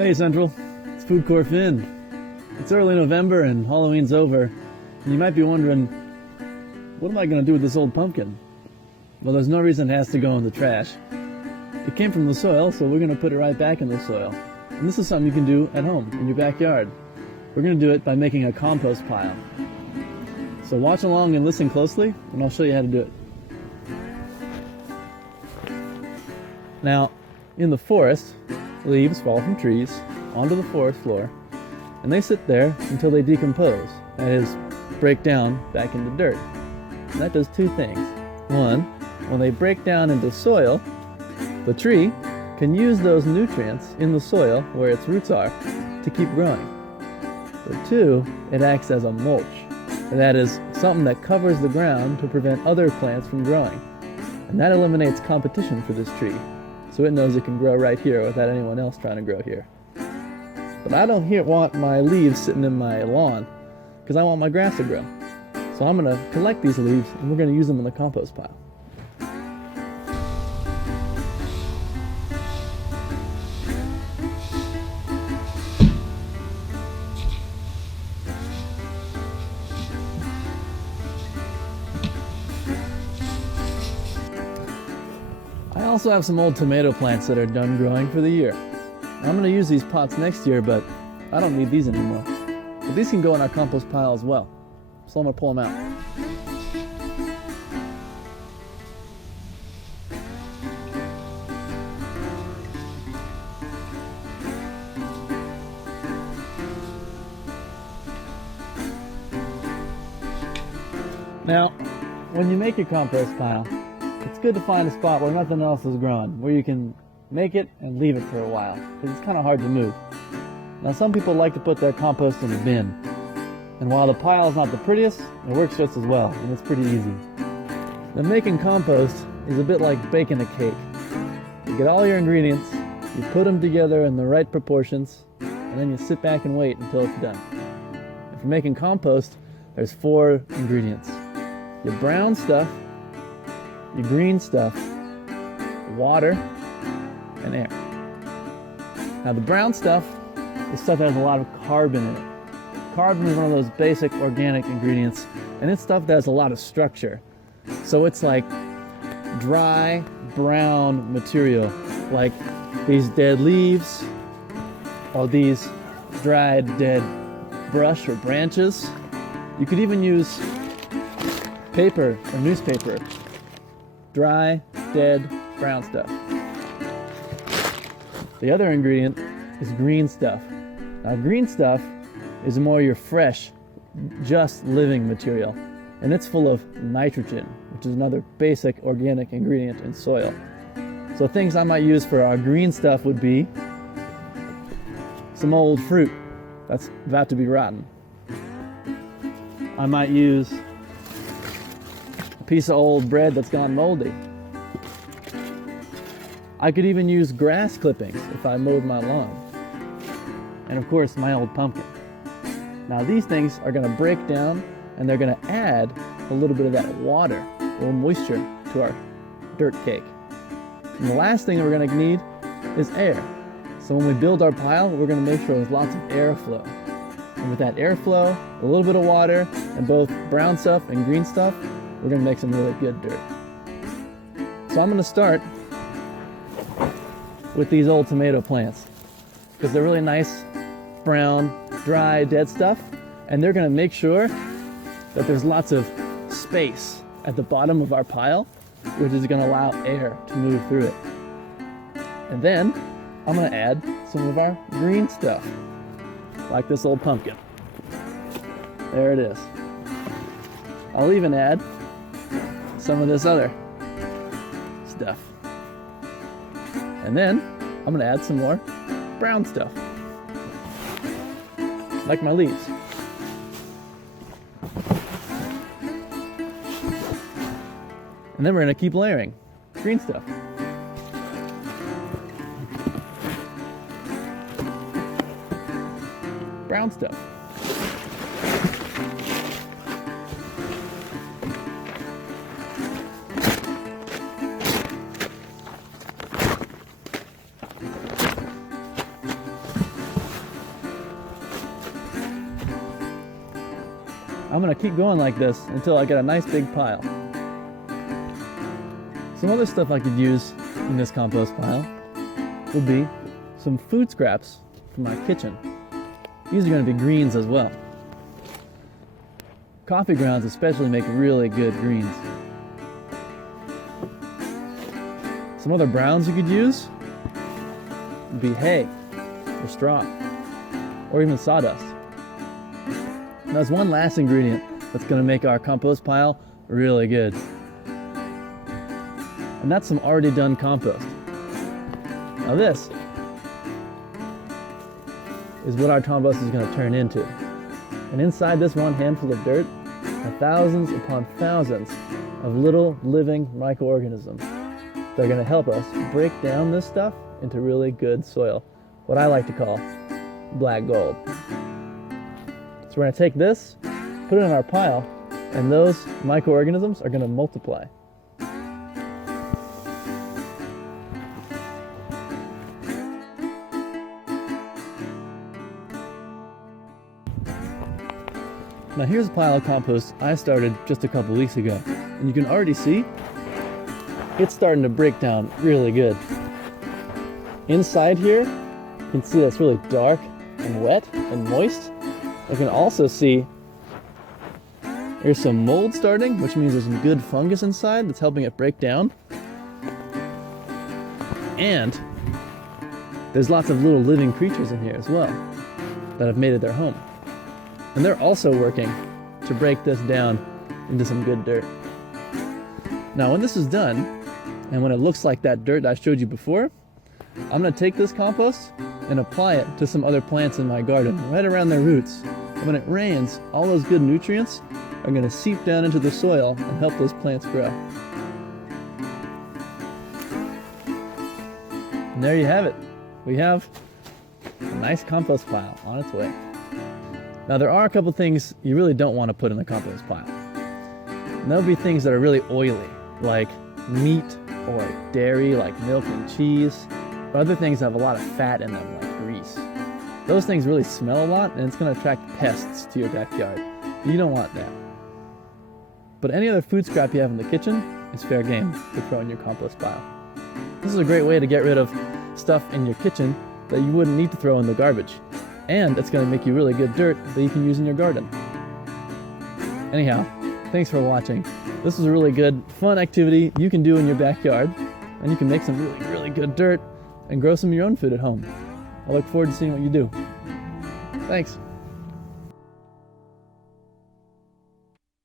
Hey Central, it's FoodCorps Fin. It's early November and Halloween's over, and you might be wondering, what am I going to do with this old pumpkin? Well, there's no reason it has to go in the trash. It came from the soil, so we're going to put it right back in the soil. And this is something you can do at home, in your backyard. We're going to do it by making a compost pile. So watch along and listen closely, and I'll show you how to do it. Now, in the forest, leaves fall from trees onto the forest floor, and they sit there until they decompose, that is, break down back into dirt. And that does two things. One, when they break down into soil, the tree can use those nutrients in the soil where its roots are to keep growing. But two, it acts as a mulch. That is, something that covers the ground to prevent other plants from growing. And that eliminates competition for this tree, so it knows it can grow right here without anyone else trying to grow here. But I don't want my leaves sitting in my lawn, because I want my grass to grow. So I'm going to collect these leaves and we're going to use them in the compost pile. I also have some old tomato plants that are done growing for the year. I'm going to use these pots next year, but I don't need these anymore. But these can go in our compost pile as well. So I'm going to pull them out. Now, when you make your compost pile, it's good to find a spot where nothing else is growing, where you can make it and leave it for a while, because it's kind of hard to move. Now, some people like to put their compost in a bin, and while the pile is not the prettiest, it works just as well, and it's pretty easy. Now, making compost is a bit like baking a cake. You get all your ingredients, you put them together in the right proportions, and then you sit back and wait until it's done. And for making compost, there's 4 ingredients. Your brown stuff, your green stuff, water, and air. Now the brown stuff is stuff that has a lot of carbon in it. Carbon is one of those basic organic ingredients, and it's stuff that has a lot of structure. So it's like dry, brown material, like these dead leaves, or these dried dead brush or branches. You could even use paper or newspaper. Dry, dead, brown stuff. The other ingredient is green stuff. Now, green stuff is more your fresh, just living material, and it's full of nitrogen, which is another basic organic ingredient in soil. So things I might use for our green stuff would be some old fruit that's about to be rotten. I might use a piece of old bread that's gone moldy. I could even use grass clippings if I mowed my lawn. And of course, my old pumpkin. Now these things are going to break down, and they're going to add a little bit of that water, a little moisture to our dirt cake. And the last thing that we're going to need is air. So when we build our pile, we're going to make sure there's lots of airflow. And with that airflow, a little bit of water, and both brown stuff and green stuff, we're going to make some really good dirt. So I'm going to start with these old tomato plants, because they're really nice, brown, dry, dead stuff, and they're going to make sure that there's lots of space at the bottom of our pile, which is going to allow air to move through it. And then I'm going to add some of our green stuff, like this old pumpkin. There it is. I'll even add some of this other stuff. And then I'm going to add some more brown stuff, like my leaves. And then we're going to keep layering green stuff. Brown stuff. I'm gonna keep going like this until I get a nice big pile. Some other stuff I could use in this compost pile will be some food scraps from my kitchen. These are gonna be greens as well. Coffee grounds especially make really good greens. Some other browns you could use would be hay or straw or even sawdust. Now, there's one last ingredient that's going to make our compost pile really good, and that's some already done compost. Now this is what our compost is going to turn into, and inside this one handful of dirt are thousands upon thousands of little living microorganisms that are going to help us break down this stuff into really good soil, what I like to call black gold. So we're going to take this, put it in our pile, and those microorganisms are going to multiply. Now here's a pile of compost I started just a couple weeks ago, and you can already see it's starting to break down really good. Inside here, you can see it's really dark and wet and moist. You can also see there's some mold starting, which means there's some good fungus inside that's helping it break down. And there's lots of little living creatures in here as well that have made it their home. And they're also working to break this down into some good dirt. Now when this is done, and when it looks like that dirt I showed you before, I'm going to take this compost and apply it to some other plants in my garden, right around their roots. And when it rains, all those good nutrients are going to seep down into the soil and help those plants grow. And there you have it. We have a nice compost pile on its way. Now there are a couple things you really don't want to put in the compost pile. And that'll be things that are really oily, like meat or dairy, like milk and cheese, or other things that have a lot of fat in them, like grease. Those things really smell a lot, and it's going to attract pests to your backyard. You don't want that. But any other food scrap you have in the kitchen is fair game to throw in your compost pile. This is a great way to get rid of stuff in your kitchen that you wouldn't need to throw in the garbage. And it's going to make you really good dirt that you can use in your garden. Anyhow, thanks for watching. This is a really good, fun activity you can do in your backyard, and you can make some really, really good dirt and grow some of your own food at home. I look forward to seeing what you do. Thanks.